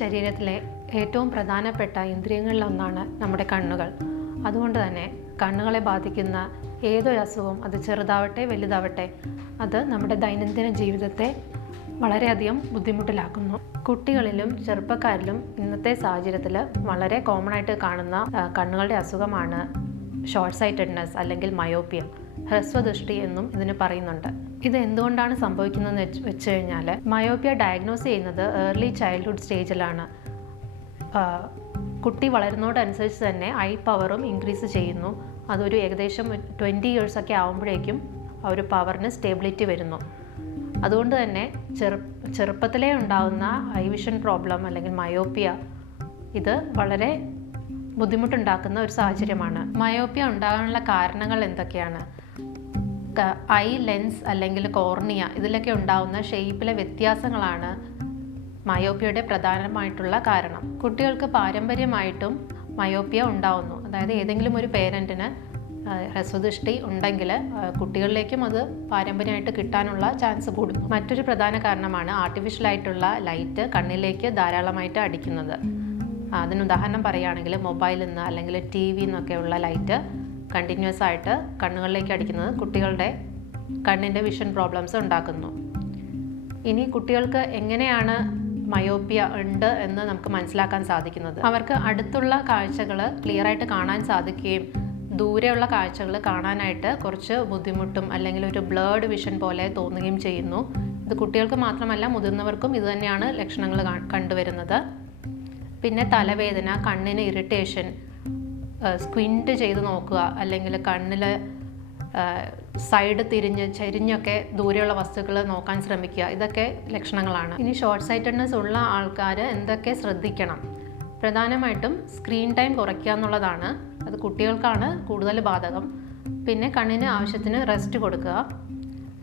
ശരീരത്തിലെ ഏറ്റവും പ്രധാനപ്പെട്ട ഇന്ദ്രിയങ്ങളിലൊന്നാണ് നമ്മുടെ കണ്ണുകൾ. അതുകൊണ്ട് തന്നെ കണ്ണുകളെ ബാധിക്കുന്ന ഏതൊരു അസുഖവും, അത് ചെറുതാവട്ടെ വലുതാവട്ടെ, അത് നമ്മുടെ ദൈനംദിന ജീവിതത്തെ വളരെയധികം ബുദ്ധിമുട്ടിലാക്കുന്നു. കുട്ടികളിലും ചെറുപ്പക്കാരിലും ഇന്നത്തെ സാഹചര്യത്തിൽ വളരെ കോമൺ ആയിട്ട് കാണുന്ന കണ്ണുകളുടെ അസുഖമാണ് ഷോർട്ട് സൈറ്റഡ്നെസ് അല്ലെങ്കിൽ മയോപ്പിയ, ഹ്രസ്വദൃഷ്ടി എന്നും ഇതിന് പറയുന്നുണ്ട്. ഇത് എന്തുകൊണ്ടാണ് സംഭവിക്കുന്നതെന്ന് വെച്ച് കഴിഞ്ഞാൽ, മയോപ്പിയ ഡയഗ്നോസ് ചെയ്യുന്നത് ഏർലി ചൈൽഡ്ഹുഡ് സ്റ്റേജിലാണ്. കുട്ടി വളരുന്നതനുസരിച്ച് തന്നെ ഐ പവറും ഇൻക്രീസ് ചെയ്യുന്നു. അതൊരു ഏകദേശം 20 years ഒക്കെ ആകുമ്പോഴേക്കും ആ ഒരു പവറിന് സ്റ്റെബിലിറ്റി വരുന്നു. അതുകൊണ്ട് തന്നെ ചെറുപ്പത്തിലേ ഉണ്ടാകുന്ന ഐ വിഷൻ പ്രോബ്ലം അല്ലെങ്കിൽ മയോപ്പിയ ഇത് വളരെ ബുദ്ധിമുട്ടുണ്ടാക്കുന്ന ഒരു സാഹചര്യമാണ്. മയോപ്പിയ ഉണ്ടാകാനുള്ള കാരണങ്ങൾ എന്തൊക്കെയാണ്? ഐ ലെൻസ് അല്ലെങ്കിൽ കോർണിയ ഇതിലൊക്കെ ഉണ്ടാകുന്ന ഷേപ്പിലെ വ്യത്യാസങ്ങളാണ് മയോപ്പിയയുടെ പ്രധാനമായിട്ടുള്ള കാരണം. കുട്ടികൾക്ക് പാരമ്പര്യമായിട്ടും മയോപ്പിയ ഉണ്ടാവുന്നു. അതായത് ഏതെങ്കിലും ഒരു പേരൻറ്റിന് ഹ്രസ്വദൃഷ്ടി ഉണ്ടെങ്കിൽ കുട്ടികളിലേക്കും അത് പാരമ്പര്യമായിട്ട് കിട്ടാനുള്ള ചാൻസ് കൂടുന്നു. മറ്റൊരു പ്രധാന കാരണമാണ് ആർട്ടിഫിഷ്യലായിട്ടുള്ള ലൈറ്റ് കണ്ണിലേക്ക് ധാരാളമായിട്ട് അടിക്കുന്നത്. അതിന് ഉദാഹരണം പറയുകയാണെങ്കിൽ മൊബൈലിൽ നിന്ന് അല്ലെങ്കിൽ TV നിന്നൊക്കെയുള്ള ലൈറ്റ് കണ്ടിന്യൂസ് ആയിട്ട് കണ്ണുകളിലേക്ക് അടിക്കുന്നത് കുട്ടികളുടെ കണ്ണിൻ്റെ വിഷൻ പ്രോബ്ലംസ് ഉണ്ടാക്കുന്നു. ഇനി കുട്ടികൾക്ക് എങ്ങനെയാണ് മയോപ്പിയ ഉണ്ട് എന്ന് നമുക്ക് മനസ്സിലാക്കാൻ സാധിക്കുന്നത്? അവർക്ക് അടുത്തുള്ള കാഴ്ചകൾ ക്ലിയർ ആയിട്ട് കാണാൻ സാധിക്കുകയും ദൂരെയുള്ള കാഴ്ചകൾ കാണാനായിട്ട് കുറച്ച് ബുദ്ധിമുട്ടും അല്ലെങ്കിൽ ഒരു ബ്ലേർഡ് വിഷൻ പോലെ തോന്നുകയും ചെയ്യുന്നു. ഇത് കുട്ടികൾക്ക് മാത്രമല്ല മുതിർന്നവർക്കും ഇത് തന്നെയാണ് ലക്ഷണങ്ങൾ കണ്ടുവരുന്നത്. പിന്നെ തലവേദന, കണ്ണിന് ഇറിറ്റേഷൻ, സ്ക്വിൻറ്റ് ചെയ്ത് നോക്കുക, അല്ലെങ്കിൽ കണ്ണിൽ സൈഡ് ചരിഞ്ഞൊക്കെ ദൂരെയുള്ള വസ്തുക്കൾ നോക്കാൻ ശ്രമിക്കുക, ഇതൊക്കെ ലക്ഷണങ്ങളാണ്. ഇനി ഷോർട്ട് സൈറ്റഡ്നെസ് ഉള്ള ആൾക്കാർ എന്തൊക്കെ ശ്രദ്ധിക്കണം? പ്രധാനമായിട്ടും സ്ക്രീൻ ടൈം കുറയ്ക്കുക എന്നുള്ളതാണ്. അത് കുട്ടികൾക്കാണ് കൂടുതൽ ബാധകം. പിന്നെ കണ്ണിന് ആവശ്യത്തിന് റെസ്റ്റ് കൊടുക്കുക,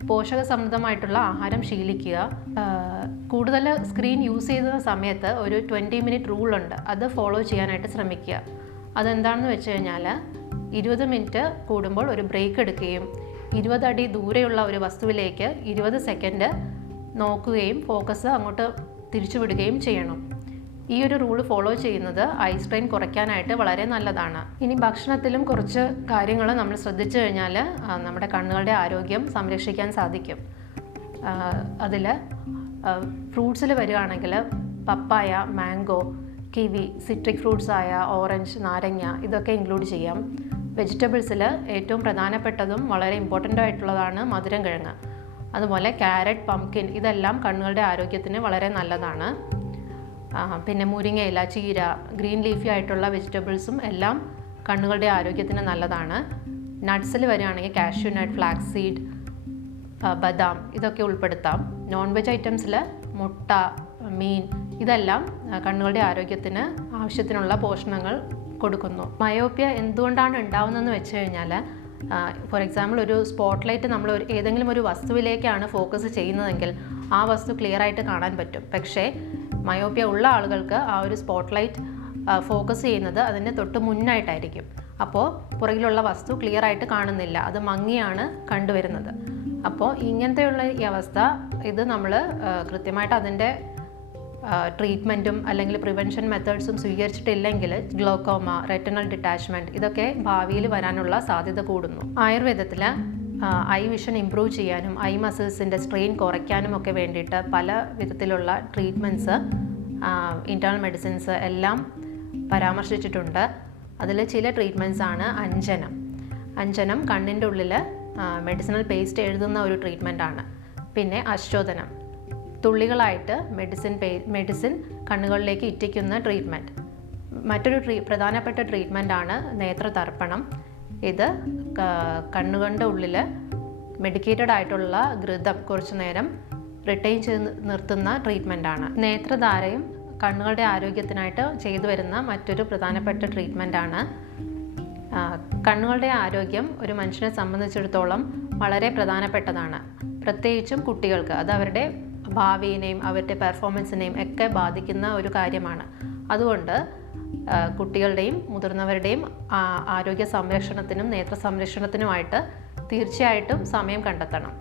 പോഷകസമൃദ്ധമായിട്ടുള്ള ആഹാരം ശീലിക്കുക. കൂടുതൽ സ്ക്രീൻ യൂസ് ചെയ്യുന്ന സമയത്ത് ഒരു 20 minute റൂളുണ്ട്, അത് ഫോളോ ചെയ്യാനായിട്ട് ശ്രമിക്കുക. അതെന്താണെന്ന് വെച്ച് കഴിഞ്ഞാൽ 20 minute കൂടുമ്പോൾ ഒരു ബ്രേക്ക് എടുക്കുകയും 20 അടി ദൂരെയുള്ള ഒരു വസ്തുവിലേക്ക് 20 സെക്കൻഡ് നോക്കുകയും ഫോക്കസ് അങ്ങോട്ട് തിരിച്ചുവിടുകയും ചെയ്യണം. ഈ ഒരു റൂള് ഫോളോ ചെയ്യുന്നത് ഐ സ്ട്രെയിൻ കുറയ്ക്കാനായിട്ട് വളരെ നല്ലതാണ്. ഇനി ഭക്ഷണത്തിലും കുറച്ച് കാര്യങ്ങൾ നമ്മൾ ശ്രദ്ധിച്ചു കഴിഞ്ഞാൽ നമ്മുടെ കണ്ണുകളുടെ ആരോഗ്യം സംരക്ഷിക്കാൻ സാധിക്കും. അതിൽ ഫ്രൂട്ട്സിൽ വരികയാണെങ്കിൽ പപ്പായ, മാംഗോ, കിവി, സിട്രിക് ഫ്രൂട്ട്സ് ആയ ഓറഞ്ച്, നാരങ്ങ ഇതൊക്കെ ഇൻക്ലൂഡ് ചെയ്യാം. വെജിറ്റബിൾസിൽ ഏറ്റവും പ്രധാനപ്പെട്ടതും വളരെ ഇമ്പോർട്ടൻ്റ് ആയിട്ടുള്ളതാണ് മധുരം കിഴങ്ങ്. അതുപോലെ ക്യാരറ്റ്, പംകിൻ ഇതെല്ലാം കണ്ണുകളുടെ ആരോഗ്യത്തിന് വളരെ നല്ലതാണ്. പിന്നെ മുരിങ്ങയില, ചീര, ഗ്രീൻ ലീഫി ആയിട്ടുള്ള വെജിറ്റബിൾസും എല്ലാം കണ്ണുകളുടെ ആരോഗ്യത്തിന് നല്ലതാണ്. നട്ട്സിൽ വരികയാണെങ്കിൽ കാഷ്യൂ നട്ട്, ഫ്ലാക്സ് സീഡ്, ബദാം ഇതൊക്കെ ഉൾപ്പെടുത്താം. നോൺ വെജ് ഐറ്റംസിൽ മുട്ട, മീൻ ഇതെല്ലാം കണ്ണുകളുടെ ആരോഗ്യത്തിന് ആവശ്യത്തിനുള്ള പോഷണങ്ങൾ കൊടുക്കുന്നു. മയോപ്പിയ എന്തുകൊണ്ടാണ് ഉണ്ടാവുന്നതെന്ന് വെച്ച് കഴിഞ്ഞാൽ, ഫോർ എക്സാമ്പിൾ ഒരു സ്പോട്ട് ലൈറ്റ് നമ്മൾ ഏതെങ്കിലും ഒരു വസ്തുവിലേക്കാണ് ഫോക്കസ് ചെയ്യുന്നതെങ്കിൽ ആ വസ്തു ക്ലിയർ ആയിട്ട് കാണാൻ പറ്റും. പക്ഷേ മയോപ്പിയ ഉള്ള ആളുകൾക്ക് ആ ഒരു സ്പോട്ട് ലൈറ്റ് ഫോക്കസ് ചെയ്യുന്നത് അതിൻ്റെ തൊട്ട് മുന്നായിട്ടായിരിക്കും. അപ്പോൾ പുറകിലുള്ള വസ്തു ക്ലിയർ ആയിട്ട് കാണുന്നില്ല, അത് മങ്ങിയാണ് കണ്ടുവരുന്നത്. അപ്പോൾ ഇങ്ങനത്തെയുള്ള ഈ അവസ്ഥ ഇത് നമ്മൾ കൃത്യമായിട്ട് അതിൻ്റെ ട്രീറ്റ്മെൻറ്റും അല്ലെങ്കിൽ പ്രിവെൻഷൻ മെത്തേഡ്സും സ്വീകരിച്ചിട്ടില്ലെങ്കിൽ ഗ്ലോക്കോമ, റെറ്റിനൽ ഡിറ്റാച്ച്മെൻറ്റ് ഇതൊക്കെ ഭാവിയിൽ വരാനുള്ള സാധ്യത കൂടുന്നു. ആയുർവേദത്തിൽ ഐ വിഷൻ ഇംപ്രൂവ് ചെയ്യാനും ഐ മസിൽസിൻ്റെ സ്ട്രെയിൻ കുറയ്ക്കാനും ഒക്കെ വേണ്ടിയിട്ട് പല വിധത്തിലുള്ള ട്രീറ്റ്മെൻറ്റ്സ്, ഇൻറ്റേർണൽ മെഡിസിൻസ് എല്ലാം പരാമർശിച്ചിട്ടുണ്ട്. അതിൽ ചില ട്രീറ്റ്മെൻറ്റ്സ് ആണ് അഞ്ജനം. അഞ്ജനം കണ്ണിൻ്റെ ഉള്ളിൽ മെഡിസിനൽ പേസ്റ്റ് എഴുതുന്ന ഒരു ട്രീറ്റ്മെൻറ്റാണ്. പിന്നെ അശ്വതനം, തുള്ളികളായിട്ട് മെഡിസിൻ കണ്ണുകളിലേക്ക് ഇറ്റിക്കുന്ന ട്രീറ്റ്മെൻറ്റ്. മറ്റൊരു പ്രധാനപ്പെട്ട ട്രീറ്റ്മെൻറ്റാണ് നേത്രതർപ്പണം. ഇത് കണ്ണുകളുടെ ഉള്ളിൽ മെഡിക്കേറ്റഡ് ആയിട്ടുള്ള ഘൃതം കുറച്ചു നേരം റിട്ടൈൻ ചെയ്ത് നിർത്തുന്ന ട്രീറ്റ്മെൻറ്റാണ്. നേത്രധാരയും കണ്ണുകളുടെ ആരോഗ്യത്തിനായിട്ട് ചെയ്തു വരുന്ന മറ്റൊരു പ്രധാനപ്പെട്ട ട്രീറ്റ്മെൻറ്റാണ്. കണ്ണുകളുടെ ആരോഗ്യം ഒരു മനുഷ്യനെ സംബന്ധിച്ചിടത്തോളം വളരെ പ്രധാനപ്പെട്ടതാണ്. പ്രത്യേകിച്ചും കുട്ടികൾക്ക് അത് അവരുടെ ഭാവിയെയും അവരുടെ പെർഫോമൻസിനെയും ഒക്കെ ബാധിക്കുന്ന ഒരു കാര്യമാണ്. അതുകൊണ്ട് കുട്ടികളുടെയും മുതിർന്നവരുടെയും ആരോഗ്യ സംരക്ഷണത്തിനും നേത്ര സംരക്ഷണത്തിനുമായിട്ട് തീർച്ചയായിട്ടും സമയം കണ്ടെത്തണം.